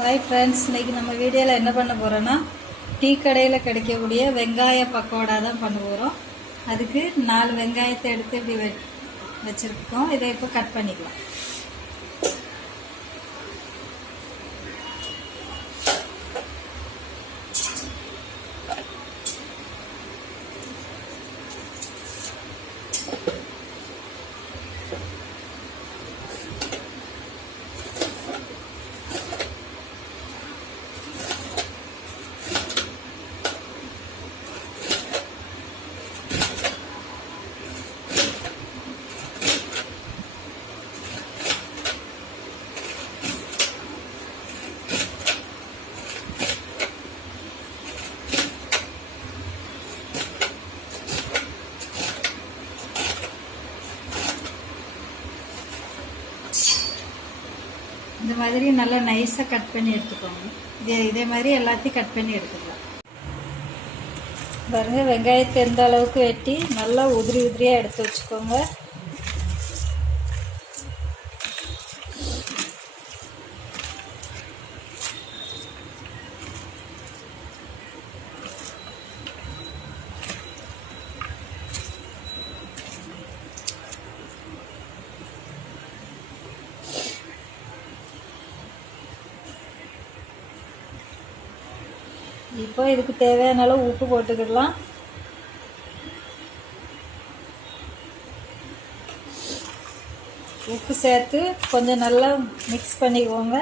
Hi friends, இன்றைக்கி நம்ம வீடியோவில் என்ன பண்ண போகிறோன்னா டீ கடையில் கிடைக்கக்கூடிய வெங்காய பக்கோடா தான் பண்ண போகிறோம். அதுக்கு 4 வெங்காயத்தை எடுத்து இப்படி வச்சுருக்கோம். இதை இப்போ கட் பண்ணிக்கலாம். இந்த மாதிரி நல்லா நைஸாக கட் பண்ணி எடுத்துக்கோங்க. இதே மாதிரி எல்லாத்தையும் கட் பண்ணி எடுத்துக்கலாம். பாருங்க, வெங்காயத்தை எந்த அளவுக்கு வெட்டி நல்லா உதிரியாக எடுத்து வச்சுக்கோங்க. இப்போ இதுக்கு தேவையான அளவு உப்பு போட்டுக்கிடலாம். உப்பு சேர்த்து கொஞ்சம் நல்லா மிக்ஸ் பண்ணிக்குவோங்க.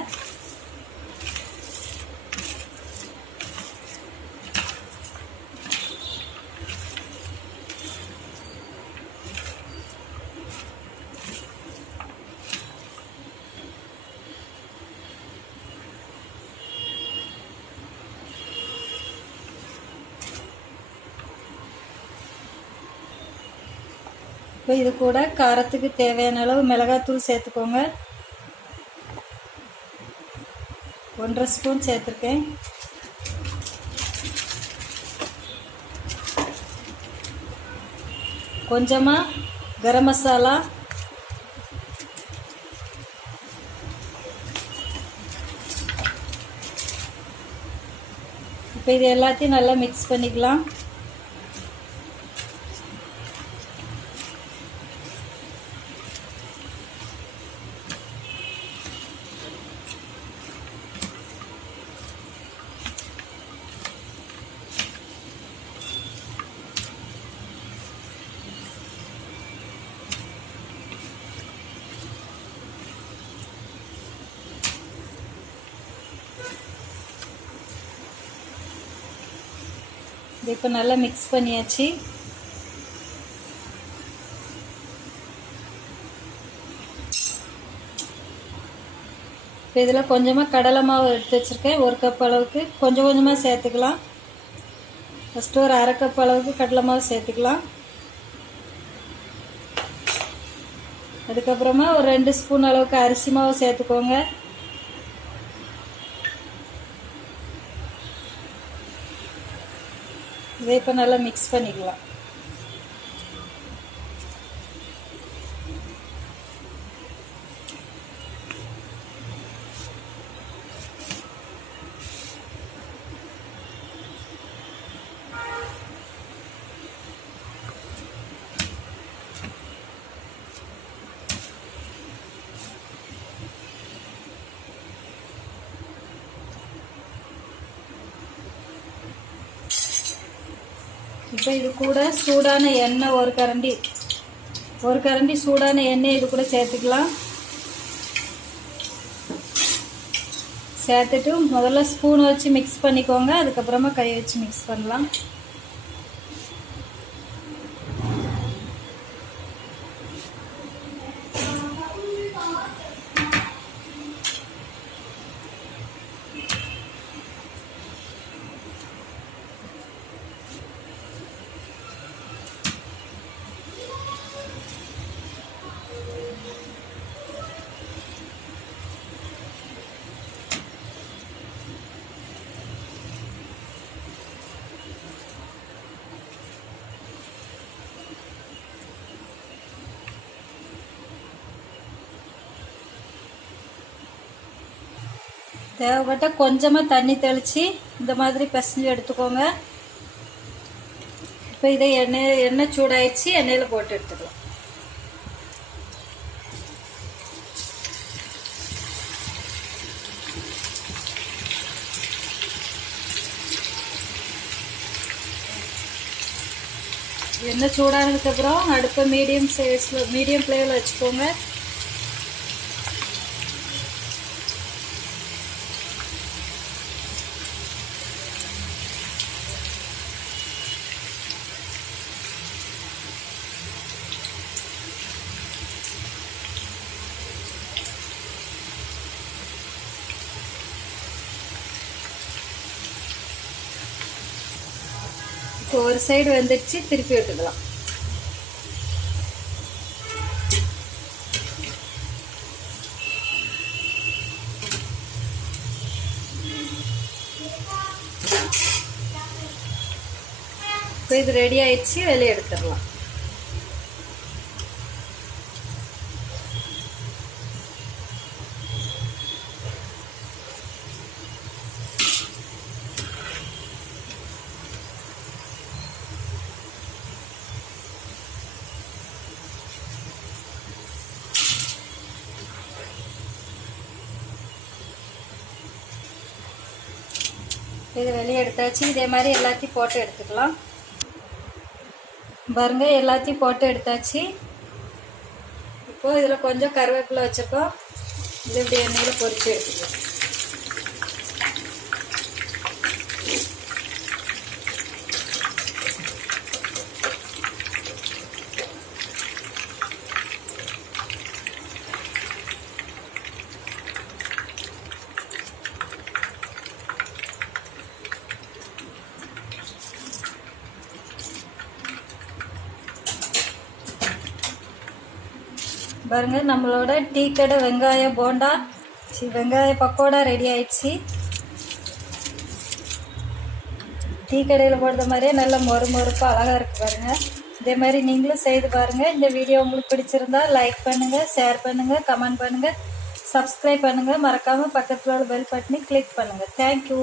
இப்போ இது கூட காரத்துக்கு தேவையான அளவு மிளகாத்தூள் சேர்த்துக்கோங்க. 1.5 ஸ்பூன் சேர்த்துருக்கேன். கொஞ்சமாக கரம் மசாலா, இப்போ இது எல்லாத்தையும் நல்லா மிக்ஸ் பண்ணிக்கலாம். இப்போ நல்லா மிக்ஸ் பண்ணியாச்சு. இப்போ இதில் கொஞ்சமாக கடலை மாவு எடுத்து வச்சுருக்கேன். 1 கப் அளவுக்கு கொஞ்சம் கொஞ்சமாக சேர்த்துக்கலாம். ஃபஸ்ட்டு ஒரு 1/2 கப் அளவுக்கு கடலை மாவு சேர்த்துக்கலாம். அதுக்கப்புறமா ஒரு 2 ஸ்பூன் அளவுக்கு அரிசி மாவு சேர்த்துக்கோங்க. இதை இப்போ நல்லா மிக்ஸ் பண்ணிக்கலாம். இப்போ இது கூட சூடான எண்ணெய் ஒரு கரண்டி சூடான எண்ணெய் இது கூட சேர்த்துக்கலாம். சேர்த்துட்டு முதல்ல ஸ்பூன் வச்சு மிக்ஸ் பண்ணிக்கோங்க. அதுக்கப்புறமா கை வச்சு மிக்ஸ் பண்ணலாம். தேவைப்பட்ட கொஞ்சமாக தண்ணி தெளித்து இந்த மாதிரி பிசைஞ்சு எடுத்துக்கோங்க. இப்போ இதை எண்ணெய் சூடாயிடுச்சு, எண்ணெயில் போட்டு எடுத்துக்கலாம். எண்ணெய் சூடானதுக்கப்புறம் அடுப்பை மீடியம் ஃப்ளேமில் வச்சுக்கோங்க. இப்போ ஒரு சைடு வெந்துடுச்சு, திருப்பி விட்டுக்கலாம். இப்போ இது ரெடி ஆயிடுச்சு, வெளியே எடுத்துடலாம். இது வெளியே எடுத்தாச்சு. இதே மாதிரி எல்லாத்தையும் போட்டு எடுத்துக்கலாம். பாருங்க, எல்லாத்தையும் போட்டு எடுத்தாச்சு. இப்போ இதில் கொஞ்சம் கருவேப்பிலை வச்சுருக்கோம். இது இப்படி எண்ணெயில் பொரிச்சு எடுத்துக்கலாம். பாருங்க, நம்மளோட டீ கடை வெங்காய பக்கோடா ரெடி ஆயிடுச்சு. டீ கடையில் போடுற மாதிரியே நல்ல மொறுப்பாக அழகாக இருக்குது பாருங்க. இதே மாதிரி நீங்களும் செய்து பாருங்கள். இந்த வீடியோ உங்களுக்கு பிடிச்சிருந்தா லைக் பண்ணுங்கள், ஷேர் பண்ணுங்கள், கமெண்ட் பண்ணுங்கள், சப்ஸ்கிரைப் பண்ணுங்கள். மறக்காமல் பக்கத்தில் உள்ள பெல் பட்டனை கிளிக் பண்ணுங்கள். தேங்க்யூ.